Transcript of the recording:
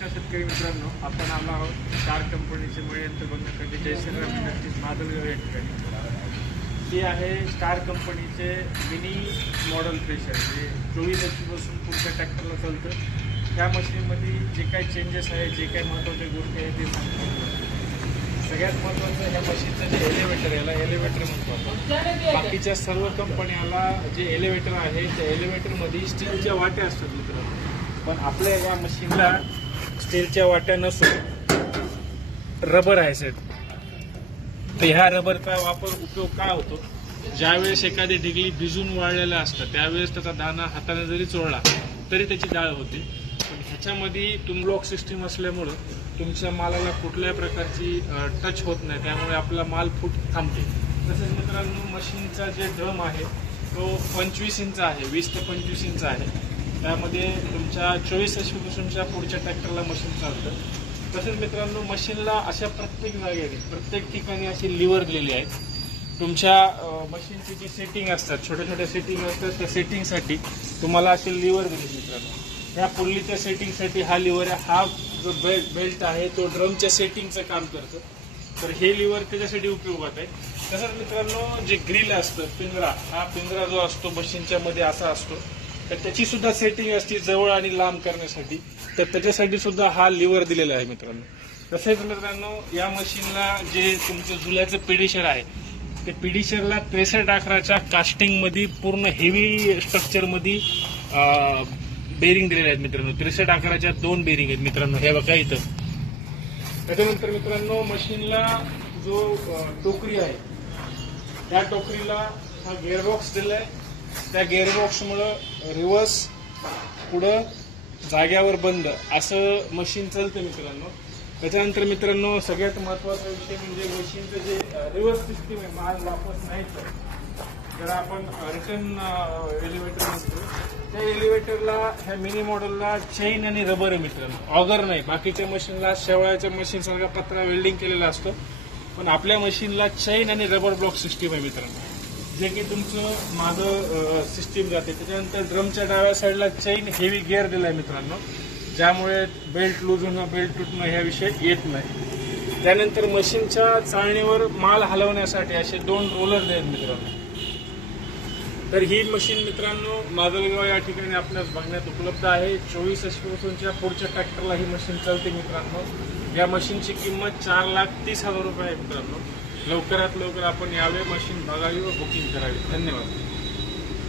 शेतकरी मित्रांनो, आपण आलो आहोत स्टार कंपनीचे मळे यंत्र बघण्यासाठी जयश्रीराम इंडस्ट्रीज मादलगाव या ठिकाणी. ही आहे स्टार कंपनीचे मिनी मॉडेल थ्रेशर, जे 24 HP पासून पुढच्या ट्रॅक्टरला चालतं. त्या मशीनमध्ये जे काही चेंजेस आहे, जे काही महत्त्वाच्या गोष्टी आहेत ते सांगतो. सगळ्यात महत्त्वाचं ह्या मशीनचं जे एलिव्हेटर, याला एलिव्हेटर म्हणतो आपण. बाकीच्या सर्व कंपन्याला जे एलिव्हेटर आहे त्या एलिव्हेटरमध्ये स्टीलच्या वाट्या असतात मित्रांनो, पण आपल्या या मशीनला स्टीलच्या वाट्या नसून रबर आहे सेट. तर ह्या रबरचा उपयोग काय होतो, ज्यावेळेस एखादी ढिगली भिजून वाळलेला असतं त्यावेळेस त्याचा दाणा हाताने जरी चोळला तरी त्याची डाळ होते. पण ह्याच्यामध्ये तुमब्लॉक सिस्टीम असल्यामुळं तुमच्या मालाला कुठल्याही प्रकारची टच होत नाही, त्यामुळे आपला माल फूट थांबते. तसेच मित्रांनो, मशीनचा जे ड्रम आहे तो 25 इंच आहे, 20 ते 25 इंच आहे. त्यामध्ये तुमच्या 24 HP पासूनच्या पुढच्या ट्रॅक्टरला मशीन चालतं. तसेच मित्रांनो, मशीनला अशा प्रत्येक जागेने प्रत्येक ठिकाणी अशी लिव्हर दिलेली आहेत. तुमच्या मशीनची जी सेटिंग असतात, छोट्या छोट्या सेटिंग असतात, त्या सेटिंगसाठी तुम्हाला असे लिव्हर दिले मित्रांनो. ह्या पुल्लीच्या सेटिंगसाठी हा लिव्हर आहे. हा जो बेल्ट आहे तो ड्रमच्या सेटिंगचं काम करतं. तर हे लिव्हर त्याच्यासाठी उपयोगात आहे. तसंच मित्रांनो, जे ग्रिल असतं, पिंजरा, हा पिंजरा जो असतो मशीनच्या मध्ये असा असतो, तर त्याची सुद्धा सेटिंग असते जवळ आणि लांब करण्यासाठी. तर त्याच्यासाठी सुद्धा हा लिव्हर दिलेला आहे मित्रांनो. तसेच मित्रांनो, या मशीनला जे तुमचं झुल्याचं पिडिशर आहे, ते पिडिशरला 63 आकाराच्या कास्टिंगमध्ये पूर्ण हेवी स्ट्रक्चरमध्ये बेरिंग दिलेले आहेत मित्रांनो. 63 आकाराच्या 2 बेरिंग आहेत मित्रांनो, हे बघा इथं. त्याच्यानंतर मित्रांनो, मशीनला जो टोकरी आहे त्या टोकरीला हा गेअरबॉक्स दिला आहे. त्या गेअरबॉक्समुळं रिव्हर्स, पुढं, जाग्यावर बंद असं मशीन चालतं मित्रांनो. त्याच्यानंतर मित्रांनो, सगळ्यात महत्त्वाचा विषय म्हणजे मशीनचं जे रिव्हर्स सिस्टीम आहे, माल वापस नाही जर आपण रिटर्न एलिव्हेटर म्हणतो, त्या एलिव्हेटरला, ह्या मिनी मॉडेलला चेन आणि रबर आहे मित्रांनो, ऑगर नाही. बाकीच्या मशीनला शेवळ्याच्या मशीनसारखा पत्रा वेल्डिंग केलेला असतो, पण आपल्या मशीनला चेन आणि रबर ब्लॉक सिस्टीम आहे मित्रांनो, जे की तुमचं मागं सिस्टीम जाते. त्याच्यानंतर ड्रमच्या डाव्या साईडला चेन हेवी गिअर दिला आहे मित्रांनो, ज्यामुळे बेल्ट लूज होणं, बेल्ट तुटणं ह्या विषय येत नाही. त्यानंतर मशीनच्या चाळणीवर माल हलवण्यासाठी असे 2 रोलर आहेत मित्रांनो. तर ही मशीन मित्रांनो मादलगाव या ठिकाणी आपल्यास बघण्यात उपलब्ध आहे. 24 HP पासूनच्या पुढच्या ट्रॅक्टरला ही मशीन चालते मित्रांनो. या मशीनची किंमत 4,30,000 रुपये आहे मित्रांनो. लवकरात लवकर आपण यावे, मशीन बघावी व बुकिंग करावी. धन्यवाद.